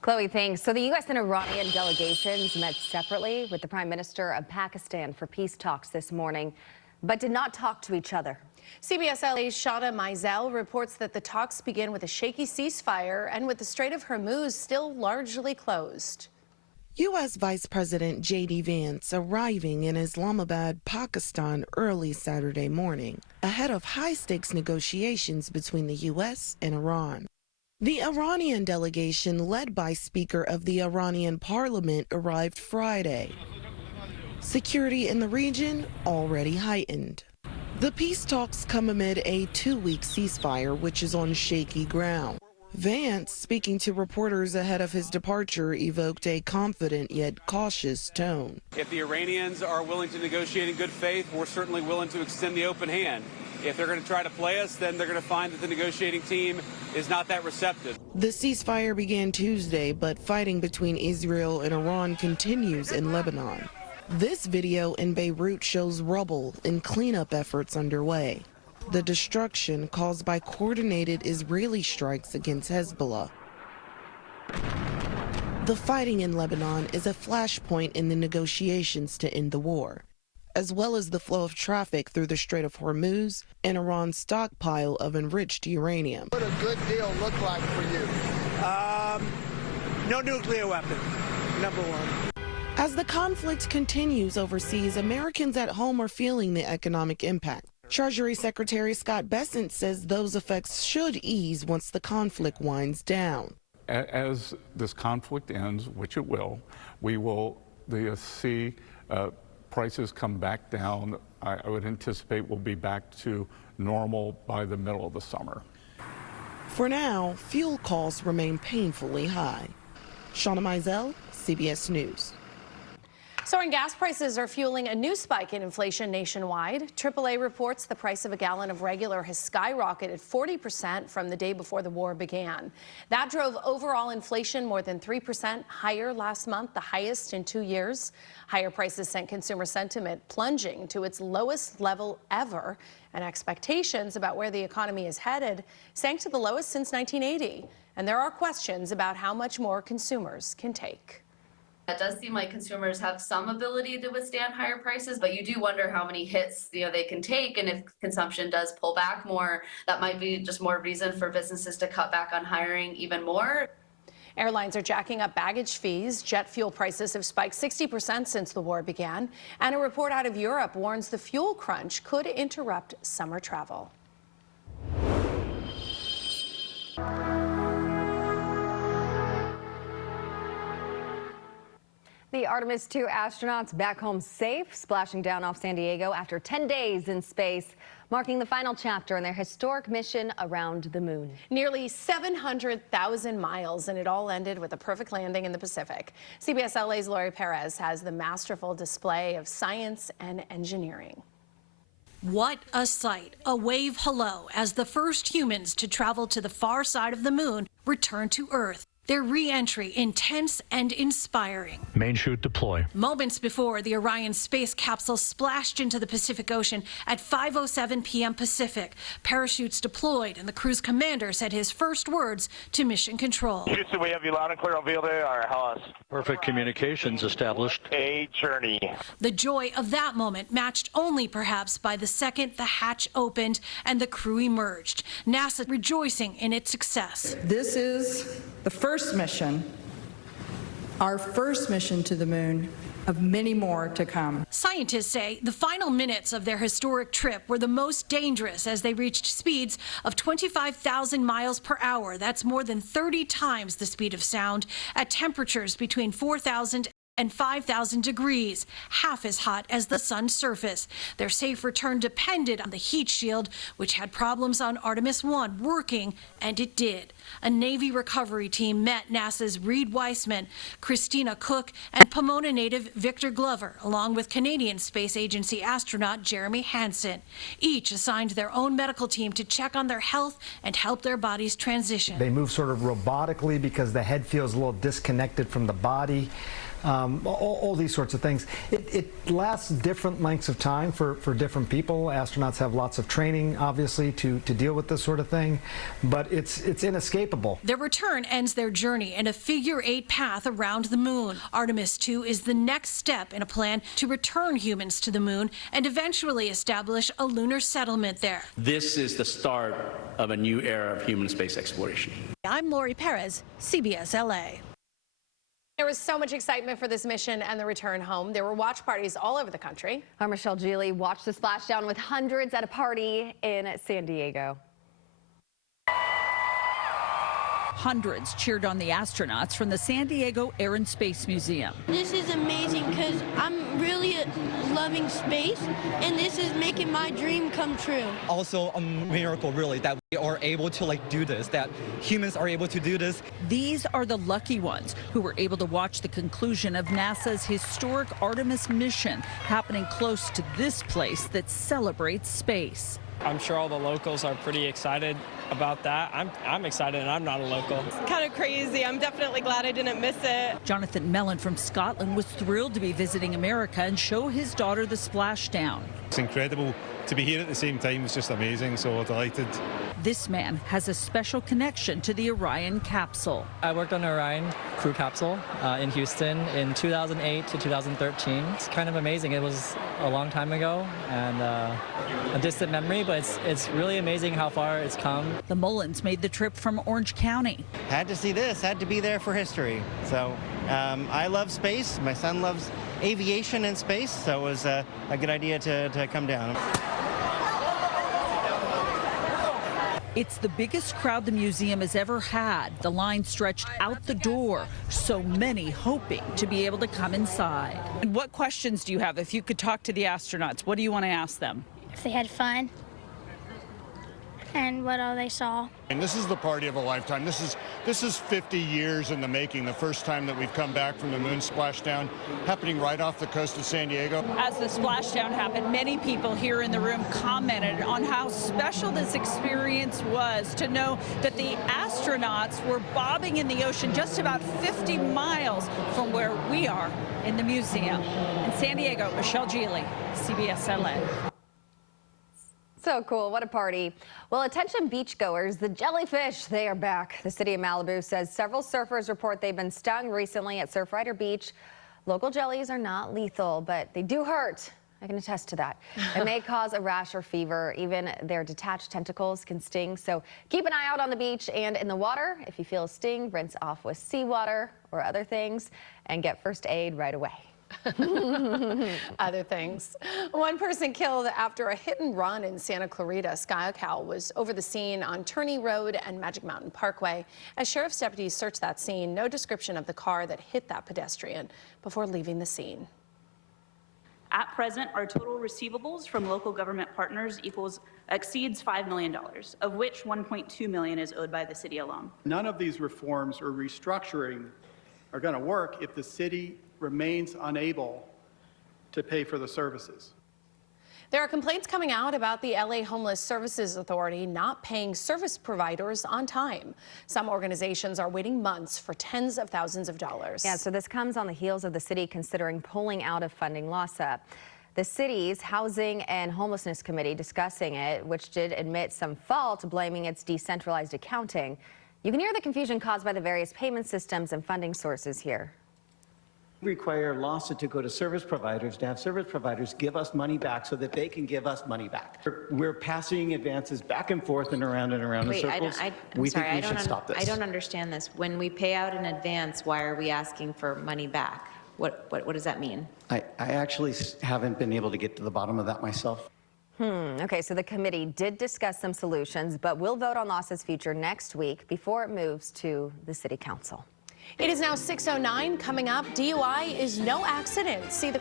Chloe, thanks. So the U.S. and Iranian delegations met separately with the Prime Minister of Pakistan for peace talks this morning, but did not talk to each other. CBS LA's Shada Mizell reports that the talks begin with a shaky ceasefire and with the Strait of Hormuz still largely closed. U.S. Vice President J.D. Vance arriving in Islamabad, Pakistan early Saturday morning, ahead of high-stakes negotiations between the U.S. and Iran. The Iranian delegation, led by Speaker of the Iranian Parliament, arrived Friday. Security in the region already heightened. The peace talks come amid a 2-week ceasefire, which is on shaky ground. Vance, speaking to reporters ahead of his departure, evoked a confident yet cautious tone. If the Iranians are willing to negotiate in good faith, we're certainly willing to extend the open hand. If they're going to try to play us, then they're going to find that the negotiating team is not that receptive. The ceasefire began Tuesday, but fighting between Israel and Iran continues in Lebanon. This video in Beirut shows rubble and cleanup efforts underway. The destruction caused by coordinated Israeli strikes against Hezbollah. The fighting in Lebanon is a flashpoint in the negotiations to end the war, as well as the flow of traffic through the Strait of Hormuz and Iran's stockpile of enriched uranium. What would a good deal look like for you? No nuclear weapon, number one. As the conflict continues overseas, Americans at home are feeling the economic impact. Treasury Secretary Scott Bessent says those effects should ease once the conflict winds down. As this conflict ends, which it will, we will see prices come back down. I would anticipate we'll be back to normal by the middle of the summer. For now, fuel costs remain painfully high. Shada Mizell, CBS News. Soaring gas prices are fueling a new spike in inflation nationwide. AAA reports the price of a gallon of regular has skyrocketed 40% from the day before the war began. That drove overall inflation more than 3% higher last month, the highest in 2 years. Higher prices sent consumer sentiment plunging to its lowest level ever, and expectations about where the economy is headed sank to the lowest since 1980. And there are questions about how much more consumers can take. It does seem like consumers have some ability to withstand higher prices, but you do wonder how many hits they can take, and if consumption does pull back more, that might be just more reason for businesses to cut back on hiring even more. Airlines are jacking up baggage fees. Jet fuel prices have spiked 60% since the war began, and a report out of Europe warns the fuel crunch could interrupt summer travel. The Artemis 2 astronauts back home safe, splashing down off San Diego after 10 days in space, marking the final chapter in their historic mission around the moon. Nearly 700,000 miles, and it all ended with a perfect landing in the Pacific. CBS LA's Lori Perez has the masterful display of science and engineering. What a sight, a wave hello as the first humans to travel to the far side of the moon return to Earth. Their re-entry intense and inspiring. Main chute deploy. Moments before the Orion space capsule splashed into the Pacific Ocean at 5:07 p.m. Pacific, parachutes deployed, and the crew's commander said his first words to Mission Control. Houston, we have you loud and clear on field there. All right, how us? Perfect communications established. A journey. The joy of that moment matched only perhaps by the second the hatch opened and the crew emerged. NASA rejoicing in its success. This is the first mission, our first mission to the moon, of many more to come. Scientists say the final minutes of their historic trip were the most dangerous as they reached speeds of 25,000 miles per hour. That's more than 30 times the speed of sound at temperatures between 4,000 and 5,000 degrees, half as hot as the sun's surface. Their safe return depended on the heat shield, which had problems on Artemis 1 working, and it did. A Navy recovery team met NASA's Reed Weissman, Christina Cook, and Pomona native Victor Glover, along with Canadian Space Agency astronaut Jeremy Hansen. Each assigned their own medical team to check on their health and help their bodies transition. They move sort of robotically because the head feels a little disconnected from the body. all these sorts of things. It lasts different lengths of time for different people. Astronauts have lots of training, obviously, to deal with this sort of thing, but it's inescapable. Their return ends their journey in a figure-8 path around the moon. Artemis 2 is the next step in a plan to return humans to the moon and eventually establish a lunar settlement there. This is the start of a new era of human space exploration. I'm Lori Perez, CBS LA. There was so much excitement for this mission and the return home. There were watch parties all over the country. Our Michelle Geely watched the splashdown with hundreds at a party in San Diego. Hundreds cheered on the astronauts from the San Diego Air and Space Museum. This is amazing because I'm really loving space, and this is making my dream come true. Also a miracle, really, that we are able to do this, that humans are able to do this. These are the lucky ones who were able to watch the conclusion of NASA's historic Artemis mission happening close to this place that celebrates space. I'm sure all the locals are pretty excited about that. I'm excited, and I'm not a local. It's kind of crazy. I'm definitely glad I didn't miss it. Jonathan Mellon from Scotland was thrilled to be visiting America and show his daughter the splashdown. It's incredible to be here at the same time. It's just amazing, so we're delighted. This man has a special connection to the Orion capsule. I worked on the Orion crew capsule in Houston in 2008 to 2013. It's kind of amazing. It was a long time ago and a distant memory, but it's really amazing how far it's come. The Mullins made the trip from Orange County. Had to see this, had to be there for history. So I love space. My son loves aviation and space, so it was a good idea to come down. It's the biggest crowd the museum has ever had. The line stretched out the door, so many hoping to be able to come inside. And what questions do you have? If you could talk to the astronauts, what do you want to ask them? If they had fun and what all they saw. And this is the party of a lifetime. This is 50 years in the making. The first time that we've come back from the moon splashdown, happening right off the coast of San Diego. As the splashdown happened, many people here in the room commented on how special this experience was, to know that the astronauts were bobbing in the ocean just about 50 miles from where we are in the museum. In San Diego, Michelle Geely, CBS LA. So cool, what a party. Well, attention beachgoers, the jellyfish, they are back. The city of Malibu says several surfers report they've been stung recently at Surfrider Beach. Local jellies are not lethal, but they do hurt. I can attest to that. It may cause a rash or fever. Even their detached tentacles can sting. So keep an eye out on the beach and in the water. If you feel a sting, rinse off with seawater or other things and get first aid right away. Other things. One person killed after a hit and run in Santa Clarita. SkyCal was over the scene on Turney Road and Magic Mountain Parkway. As sheriff's deputies searched that scene, no description of the car that hit that pedestrian before leaving the scene. At present, our total receivables from local government partners exceeds $5 million, of which $1.2 million is owed by the city alone. None of these reforms or restructuring are going to work if the city remains unable to pay for the services. There are complaints coming out about the LA Homeless Services Authority not paying service providers on time. Some organizations are waiting months for tens of thousands of dollars. Yeah, so this comes on the heels of the city considering pulling out of funding LAHSA. The city's Housing and Homelessness Committee discussing it, which did admit some fault, blaming its decentralized accounting. You can hear the confusion caused by the various payment systems and funding sources here. We require LAHSA to go to service providers to have service providers give us money back so that they can give us money back. We're passing advances back and forth and around in circles. We think we should stop this. I don't understand this. When we pay out in advance, why are we asking for money back? What does that mean? I actually haven't been able to get to the bottom of that myself. Okay, so the committee did discuss some solutions, but will vote on LAHSA's future next week before it moves to the city council. It is now 6:09. Coming up, DUI is no accident. See the